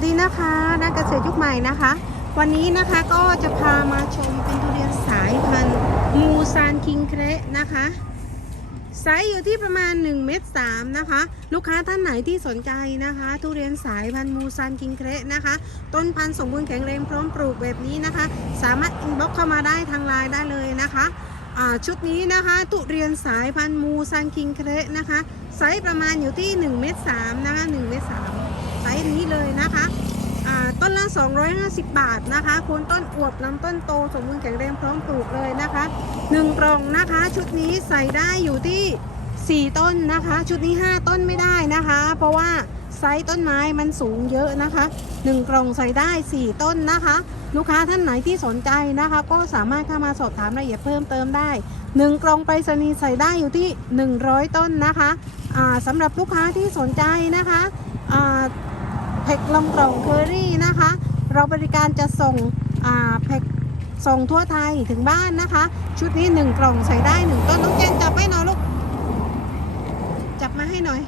วัสดีนะคะนักเกษตรยุคใหม่นะคะ วันนี้นะคะก็จะพามาชมเป็นทุเรียนสายพันธุ์มูซานคิงเครนะคะไซส์อยู่ที่ประมาณ1เมตร3นะคะ ลูกค้าท่านไหนที่สนใจนะคะ ทุเรียนสายพันธุ์มูซานคิงเครนะคะ ต้นพันธุ์สมบูรณ์แข็งแรงพร้อมปลูกแบบนี้นะคะ สามารถอินบ็อกเข้ามาได้ทางไลน์ได้เลยนะคะชุดนี้นะคะทุเรียนสายพันธุ์มูซานคิงเครนะคะ ไซส์ประมาณอยู่ที่1เมตร3นะคะ1เมตร3 ไซส์นี้เลยนะคะต้นละ 250 บาทนะคะโคนต้นอวบลำต้นโตสมบูรณ์แข็งแรงพร้อมปลูกเลยนะคะ1กล่องนะคะ ชุดนี้ใส่ได้อยู่ที่ 4 ต้นนะคะ ชุดนี้ 5 ต้นไม่ได้นะคะ เพราะว่าไซส์ต้นไม้มันสูงเยอะนะคะ1กล่องใส่ได้ 4 ต้นนะคะ ลูกค้าท่านไหนที่สนใจนะคะ ก็สามารถเข้ามาสอบถามรายละเอียดเพิ่มเติมได้ 1 กล่องไปรษณีย์ใส่ได้อยู่ที่ 100 ต้นนะคะสำหรับลูกค้าที่สนใจนะคะ พ็คลงกล่องเคอรี่นะคะ เราบริการจะส่งแพ็คส่งทั่วไทยถึงบ้านนะคะ ชุดนี้ 1 กล่องใส่ได้ 1 ต้นน้องเจนจับให้หน่อยลูก จับมาให้หน่อย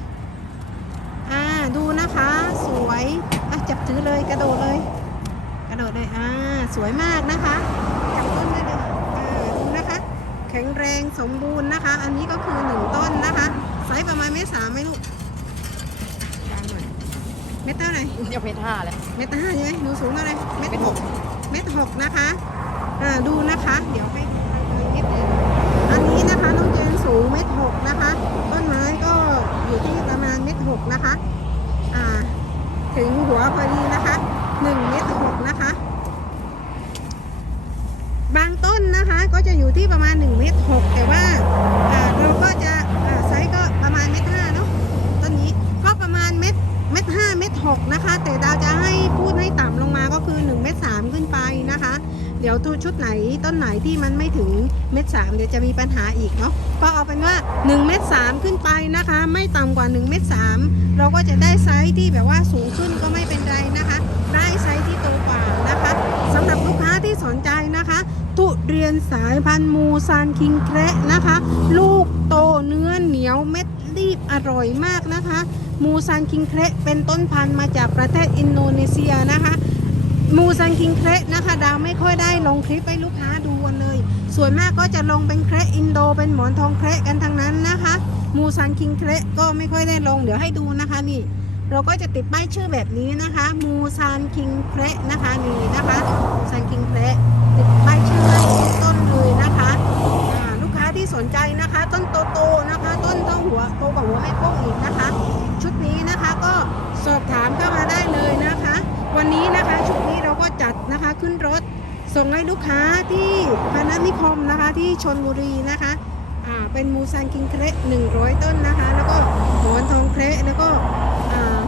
อ่าดูนะคะ สวยอะจับถือเลยกระโดดเลย กระโดดเลยอ่าสวยมากนะคะจับต้นได้เลยอ่าดูนะคะ แข็งแรงสมบูรณ์นะคะ อันนี้ก็คือ 1 ต้นนะคะไซส์ประมาณเมตรสามไหมลูก เมตรเท่าไหร่จะเพชรห้าเลยเมตรห้าใช่ไหมหนูสูงเท่าไหร่เมตรเมตรหหกกเมตรหกนะคะอ่าดูนะคะ เดี๋ยวให้นิดนึงอันนี้นะคะน้องเจนสูงเมตรหกนะคะ ต้นไม้ก็อยู่ที่ประมาณเมตรหกนะคะอ่าถึงหัวพอดีนะคะหนึ่งเมตรหกนะคะ บางต้นนะคะก็จะอยู่ที่ประมาณ1เมตร6แต่ว่าอ่าเราก็จะอ่าไซส์ก็ประมาณเมตรห้าเนาะต้นนี้ก็ประมาณ เมตรเมตรห้าเมตรหกนะคะ แต่ดาวจะให้พูดให้ต่ำลงมาก็คือ1เมตรสามขึ้นไปนะคะ เดี๋ยวตัวชุดไหนต้นไหนที่มันไม่ถึงเมตรสามเดี๋ยวจะมีปัญหาอีกเนาะก็เอาเป็นว่า1เมตรสามขึ้นไปนะคะ ไม่ต่ำกว่า1เมตรสามเราก็จะได้ไซส์ที่แบบว่าสูงขึ้นก็ไม่เป็นไรนะคะ ได้ไซส์ที่โตกว่านะคะสำหรับลูกค้าที่สนใจนะคะทุเรียนสายพันธุ์มูซานคิงแคระนะคะ ลูกโตเนื้อเหนียวเม็ดรีบอร่อยมากนะคะ มูซานคิงแคระเป็นต้นพันธุ์มาจากประเทศอินโดนีเซียนะคะมูซันคิงเคระนะคะดาวไม่ค่อยได้ลงคลิปให้ลูกค้าดูกันเลย ส่วนมากก็จะลงเป็นเคระอินโดเป็นหมอนทองเคระกันทั้งนั้นนะคะมูซันคิงเคระก็ไม่ค่อยได้ลงเดี๋ยวให้ดูนะคะนี่เราก็จะติดป้ายชื่อแบบนี้นะคะมูซานคิงเคระนะคะนี่นะคะมูซานคิงเคระติดป้ายชื่อให้ต้นเลยนะคะ ที่สนใจนะคะ ต้นโตๆนะคะ ต้นเท่าหัวโตกว่าหัวแม่โป้งอีกนะคะ ชุดนี้นะคะก็สอบถามเข้ามาได้เลยนะคะ วันนี้นะคะชุดนี้เราก็จัดนะคะขึ้นรถส่งให้ลูกค้าที่พนัสนิคมนะคะที่ชนบุรีนะคะอ่าเป็นมูซานคิงเคระ100 ต้นนะคะ แล้วก็หมอนทองเคระแล้วก็อ่า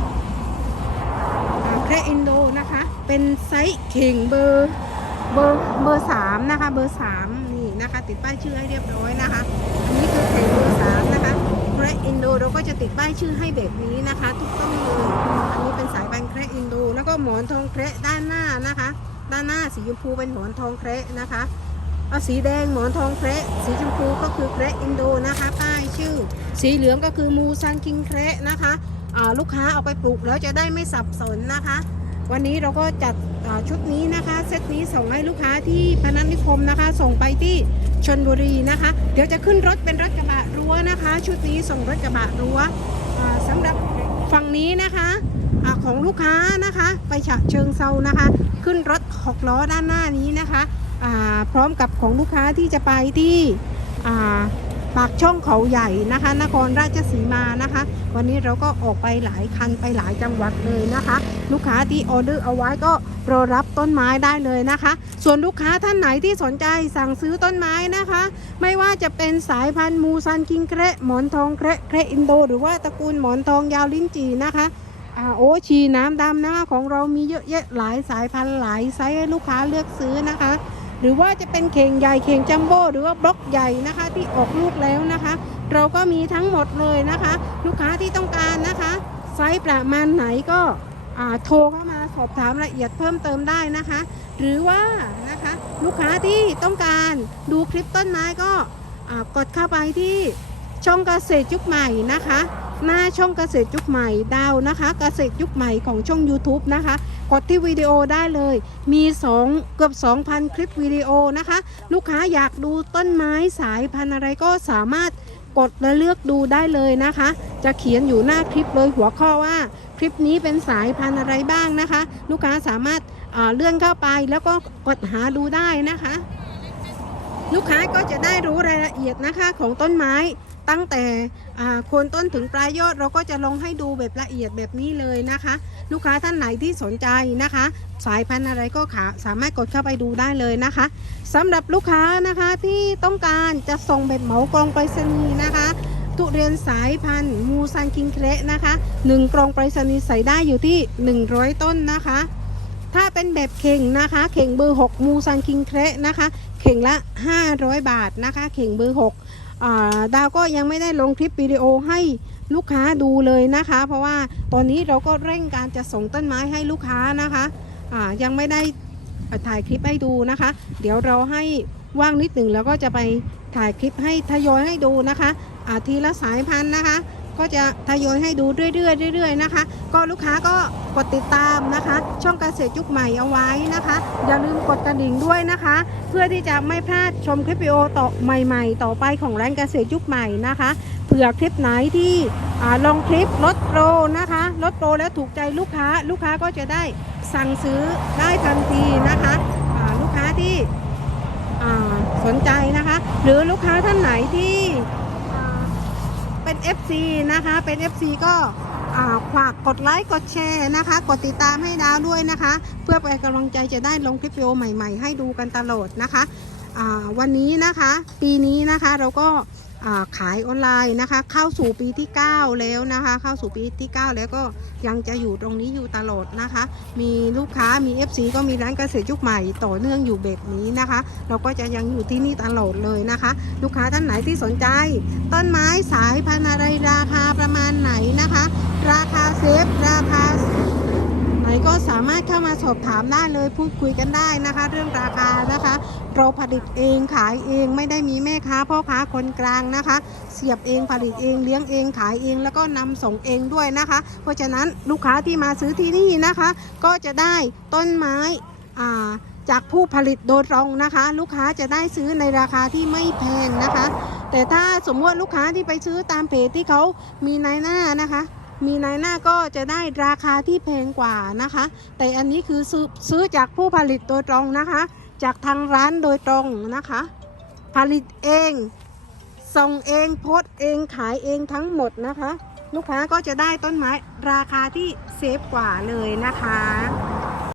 เคระอินโดนะคะ เป็นไซส์เข่งเบอร์เบอร์เบอร์สามนะคะเบอร์สาม นะคะ ติดป้ายชื่อให้เรียบร้อยนะคะ อันนี้คือเข่งเบอร์สามนะคะเคระอินโดเราก็จะติดป้ายชื่อให้แบบนี้นะคะ ทุกต้นเลยอันนี้เป็นสายพันธุ์แคระอินโดแล้วก็หมอนทองแคระด้านหน้านะคะ ด้านหน้าสีชมพูเป็นหมอนทองแคระนะคะเอาสีแดงหมอนทองแคระสีชมพูก็คือแคระอินโดนะคะป้ายชื่อ สีเหลืองก็คือมูซันคิงแคระนะคะลูกค้าเอาไปปลูกแล้วจะได้ไม่สับสนนะคะ วันนี้เราก็จัดชุดนี้นะคะเซตนี้ส่งให้ลูกค้าที่พนัสนิคมนะคะ ส่งไปที่ชนบุรีนะคะ เดี๋ยวจะขึ้นรถเป็นรถกระบะรั้วนะคะ ชุดนี้ส่งรถกระบะรั้วอ่าสำหรับฝั่งนี้นะคะอของลูกค้านะคะ ไปฉะเชิงเซานะคะ ขึ้นรถหกล้อด้านหน้านี้นะคะพร้อมกับของลูกค้าที่จะไปที่ ปากช่องเขาใหญ่นะคะ นครราชสีมานะคะ วันนี้เราก็ออกไปหลายคันไปหลายจังหวัดเลยนะคะ ลูกค้าที่ออเดอร์เอาไว้ก็รอรับต้นไม้ได้เลยนะคะ ส่วนลูกค้าท่านไหนที่สนใจสั่งซื้อต้นไม้นะคะ ไม่ว่าจะเป็นสายพันธุ์มูซันคิงเคระหมอนทองเคระเคระอินโด หรือว่าตระกูลหมอนทองยาวลิ้นจีนะคะโอชีน้ำดำนะคะของเรามีเยอะแยะหลายสายพันธุ์หลายไซส์ให้ลูกค้าเลือกซื้อนะคะ รือว่าจะเป็นเข่งใหญ่เข่งจัมโบ้หรือว่าบล็อกใหญ่นะคะที่ออกลูกแล้วนะคะ เราก็มีทั้งหมดเลยนะคะ ลูกค้าที่ต้องการนะคะไซส์ประมาณไหนก็โทรเข้ามาสอบถามรายละเอียดเพิ่มเติมได้นะคะ หรือว่านะคะลูกค้าที่ต้องการดูคลิปต้นไม้ก็กดเข้าไปที่ช่องเกษตรยุคใหม่นะคะ หน้าช่องเกษตรยุคใหม่ดาวนะคะ เกษตรยุคใหม่ของช่อง YouTube นะคะ กดที่วิดีโอได้เลย มี 2 เกือบ 2,000 คลิปวิดีโอนะคะ ลูกค้าอยากดูต้นไม้สายพันธุ์อะไรก็สามารถกดและเลือกดูได้เลยนะคะ จะเขียนอยู่หน้าคลิปเลยหัวข้อว่าคลิปนี้เป็นสายพันธุ์อะไรบ้างนะคะ ลูกค้าสามารถเลื่อนเข้าไปแล้วก็กดหาดูได้นะคะ ลูกค้าก็จะได้รู้รายละเอียดนะคะของต้นไม้ ตั้งแต่โคนต้นถึงปลายยอดเราก็จะลงให้ดูแบบละเอียดแบบนี้เลยนะคะ ลูกค้าท่านไหนที่สนใจนะคะ สายพันธุ์อะไรก็ขาสามารถกดเข้าไปดูได้เลยนะคะสำหรับลูกค้านะคะที่ต้องการจะส่งแบบเหมากองไปรษณีย์นะคะทุเรียนสายพันธุ์มูซันคิงเคระนะคะ1กล่องไปรษณีย์ใส่ได้อยู่ที่ 100 ต้นนะคะ ถ้าเป็นแบบเข่งนะคะ เข่งเบอร์ 6 มูซันคิงเคระนะคะ เข่งละ 500 บาทนะคะ เข่งเบอร์ 6 ดาวก็ยังไม่ได้ลงคลิปวิดีโอให้ลูกค้าดูเลยนะคะ เพราะว่าตอนนี้เราก็เร่งการจะส่งต้นไม้ให้ลูกค้านะคะยังไม่ได้ถ่ายคลิปให้ดูนะคะ เดี๋ยวเราให้ว่างนิดหนึ่งแล้วก็จะไปถ่ายคลิปให้ทยอยให้ดูนะคะทีละสายพันธุ์นะคะ ก็จะทยอยให้ดูเรื่อยๆเรื่อยๆนะคะ ก็ลูกค้าก็กดติดตามนะคะ ช่องเกษตรยุคใหม่เอาไว้นะคะ อย่าลืมกดกระดิ่งด้วยนะคะ เพื่อที่จะไม่พลาดชมคลิปวิดีโอต่อใหม่ ๆ ต่อไปของร้านเกษตรยุคใหม่นะคะเผื่อคลิปไหนที่อ่าลงคลิปลดโปรนะคะลดโปรแล้วถูกใจลูกค้า ลูกค้าก็จะได้สั่งซื้อได้ทันทีนะคะลูกค้าที่สนใจนะคะ หรือลูกค้าท่านไหนที่ เป็น FC นะคะ เป็น FC ก็ฝากกดไลค์กดแชร์นะคะ กดติดตามให้ดาวด้วยนะคะ เพื่อเป็นกำลังใจจะได้ลงคลิปวิดีโอใหม่ๆ ให้ดูกันตลอดนะคะ วันนี้นะคะปีนี้นะคะเราก็ขายออนไลน์นะคะ เข้าสู่ปีที่ 9 แล้วนะคะ เข้าสู่ปีที่ 9 แล้วก็ยังจะอยู่ตรงนี้อยู่ตลอดนะคะ มีลูกค้ามี FC ก็มีร้านเกษตรยุคใหม่ต่อเนื่องอยู่แบบนี้นะคะ เราก็จะยังอยู่ที่นี่ตลอดเลยนะคะ ลูกค้าท่านไหนที่สนใจ ต้นไม้สายพันธุ์อะไรราคาประมาณไหนนะคะ ราคาเซฟราคา ก็สามารถเข้ามาสอบถามได้เลยพูดคุยกันได้นะคะ เรื่องราคานะคะ เราผลิตเองขายเองไม่ได้มีแม่ค้าพ่อค้าคนกลางนะคะ เสียบเองผลิตเองเลี้ยงเองขายเองแล้วก็นำส่งเองด้วยนะคะ เพราะฉะนั้นลูกค้าที่มาซื้อที่นี่นะคะ ก็จะได้ต้นไม้อ่าจากผู้ผลิตโดยตรงนะคะ ลูกค้าจะได้ซื้อในราคาที่ไม่แพงนะคะ แต่ถ้าสมมติลูกค้าที่ไปซื้อตามเพจที่เขามีนายหน้านะคะ มีนายหน้าก็จะได้ราคาที่แพงกว่านะคะ แต่อันนี้คือซื้อซื้อจากผู้ผลิตโดยตรงนะคะ จากทางร้านโดยตรงนะคะ ผลิตเองส่งเองโพสเองขายเองทั้งหมดนะคะ ลูกค้าก็จะได้ต้นไม้ราคาที่เซฟกว่าเลยนะคะ